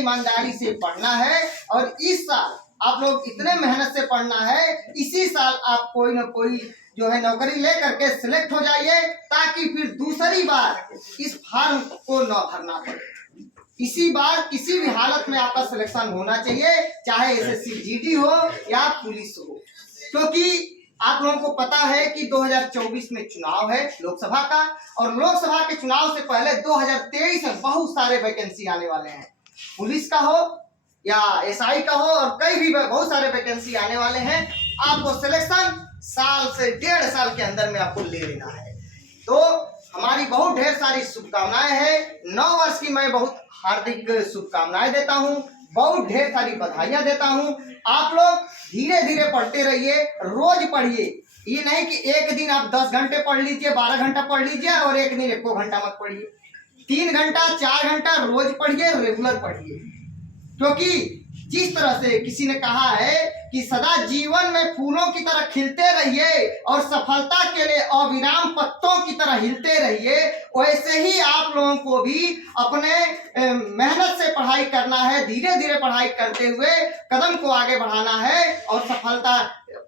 ईमानदारी से पढ़ना है और इस साल आप लोग इतने मेहनत से पढ़ना है, इसी साल आप कोई ना कोई जो है नौकरी ले करके सिलेक्ट हो जाइए, ताकि फिर दूसरी बार इस फॉर्म को न भरना पड़े। इसी बार किसी भी हालत में आपका सिलेक्शन होना चाहिए, चाहे एसएससी जीडी हो या पुलिस हो, क्योंकि आप लोगों को पता है कि 2024 में चुनाव है लोकसभा का, और लोकसभा के चुनाव से पहले 2023 में बहुत सारे वैकेंसी आने वाले हैं। पुलिस का हो या एसआई का हो, और कई भी बहुत सारे वैकेंसी आने वाले हैं। आपको सिलेक्शन साल से 1.5 साल के अंदर में आपको ले लेना है। तो हमारी बहुत ढेर सारी शुभकामनाएं हैं। 9 वर्ष की मैं बहुत हार्दिक शुभकामनाएं देता हूं, बहुत ढेर सारी बधाइयां देता हूं। आप लोग धीरे धीरे पढ़ते रहिए, रोज पढ़िए। ये नहीं कि एक दिन आप 10 घंटे पढ़ लीजिए, 12 घंटा पढ़ लीजिए और एक दिन 1 घंटा मत पढ़िए। 3 घंटा 4 घंटा रोज पढ़िए, रेगुलर पढ़िए। क्योंकि जिस तरह से किसी ने कहा है कि सदा जीवन में फूलों की तरह खिलते रहिए और सफलता के लिए अविराम पत्तों की तरह हिलते रहिए, वैसे ही आप लोगों को भी अपने मेहनत से पढ़ाई करना है। धीरे धीरे पढ़ाई करते हुए कदम को आगे बढ़ाना है और सफलता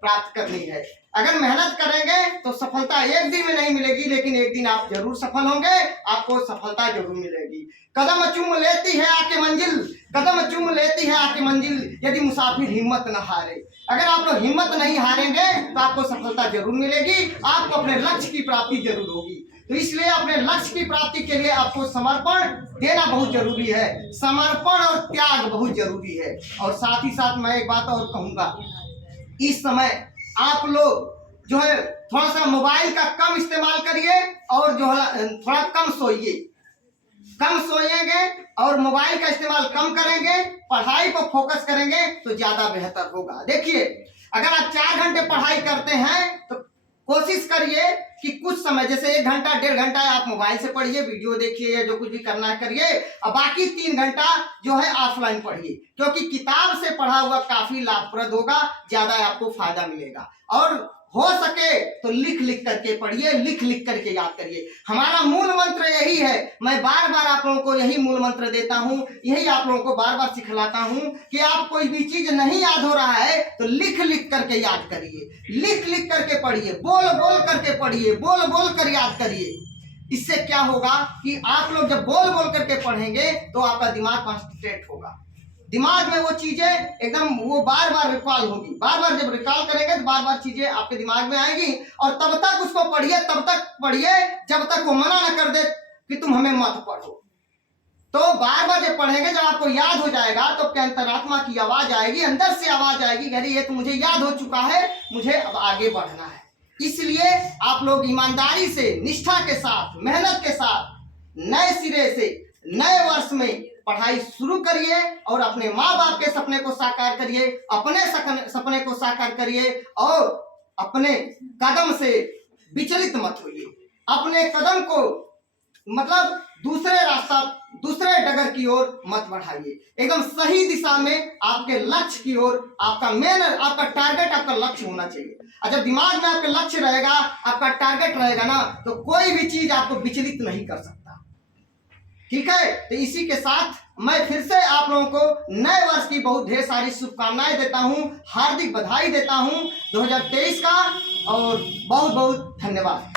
प्राप्त करनी है। अगर मेहनत करेंगे तो सफलता एक दिन में नहीं मिलेगी, लेकिन एक दिन आप जरूर सफल होंगे, आपको सफलता जरूर मिलेगी। कदम चूम लेती है आके मंजिल, कदम चूम लेती है आके मंजिल, यदि मुसाफिर हिम्मत न हारे। अगर आप लोग हिम्मत नहीं हारेंगे तो आपको सफलता जरूर मिलेगी, आपको अपने लक्ष्य की प्राप्ति जरूर होगी। तो इसलिए अपने लक्ष्य की प्राप्ति के लिए आपको समर्पण देना बहुत जरूरी है, समर्पण और त्याग बहुत जरूरी है। और साथ ही साथ मैं एक बात और कहूंगा, इस समय आप लोग जो है थोड़ा सा मोबाइल का कम इस्तेमाल करिए और जो है थोड़ा कम सोइए। कम सोएंगे और मोबाइल का इस्तेमाल कम करेंगे, पढ़ाई पर फोकस करेंगे तो ज्यादा बेहतर होगा। देखिए, अगर आप 4 घंटे पढ़ाई करते हैं तो कोशिश करिए कि कुछ समय, जैसे 1 घंटा 1.5 घंटा आप मोबाइल से पढ़िए, वीडियो देखिए या जो कुछ भी करना है करिए, और बाकी 3 घंटा जो है ऑफलाइन पढ़िए। क्योंकि किताब से पढ़ा हुआ काफी लाभप्रद होगा, ज्यादा आपको फायदा मिलेगा। और हो सके तो लिख लिख करके पढ़िए, लिख लिख करके याद करिए। हमारा मूल मंत्र यही है, मैं बार बार आप लोगों को यही मूल मंत्र देता हूं, यही आप लोगों को बार बार सिखलाता हूं कि आप कोई भी चीज नहीं याद हो रहा है तो लिख लिख करके याद करिए, लिख लिख करके पढ़िए, बोल बोल करके पढ़िए, बोल बोल कर याद करिए। इससे क्या होगा कि आप लोग जब बोल बोल करके पढ़ेंगे तो आपका दिमाग कॉन्सेंट्रेट होगा, दिमाग में वो चीजें एकदम वो बार बार रिकॉल होगी। बार बार जब रिकॉल करेंगे तो बार बार चीजें आपके दिमाग में आएगी, और तब तक उसको पढ़िए, तब तक पढ़िए जब तक वो मना न कर दे कि तुम हमें मत पढ़ो। तो बार बार जब पढ़ेंगे, जब आपको याद हो जाएगा तो आपके अंतरात्मा की आवाज आएगी, अंदर से आवाज आएगी, अरे ये तो मुझे याद हो चुका है, मुझे अब आगे बढ़ना है। इसलिए आप लोग ईमानदारी से, निष्ठा के साथ, मेहनत के साथ नए सिरे से नए वर्ष में पढ़ाई शुरू करिए और अपने माँ बाप के सपने को साकार करिए, अपने सपने को साकार करिए, और अपने कदम से विचलित मत होइए। अपने कदम को मतलब दूसरे रास्ता, दूसरे डगर की ओर मत बढ़ाइए, एकदम सही दिशा में आपके लक्ष्य की ओर आपका मेन, आपका टारगेट, आपका लक्ष्य होना चाहिए। और जब दिमाग में आपका लक्ष्य रहेगा, आपका टारगेट रहेगा ना, तो कोई भी चीज आपको विचलित नहीं कर सकता। ठीक है, तो इसी के साथ मैं फिर से आप लोगों को नए वर्ष की बहुत ढेर सारी शुभकामनाएं देता हूं, हार्दिक बधाई देता हूं 2023 का, और बहुत बहुत धन्यवाद।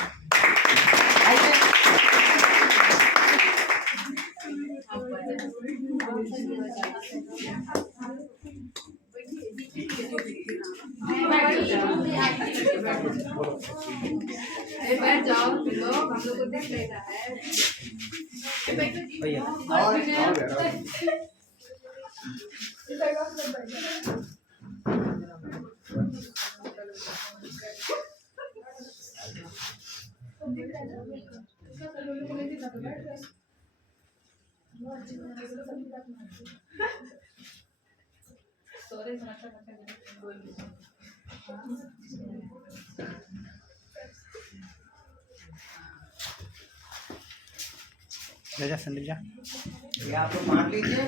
बैठ जाओ लोग, हम लोग को देख लेता है भैया। जा संदीप जा, ये आप लोग बांट लीजिए।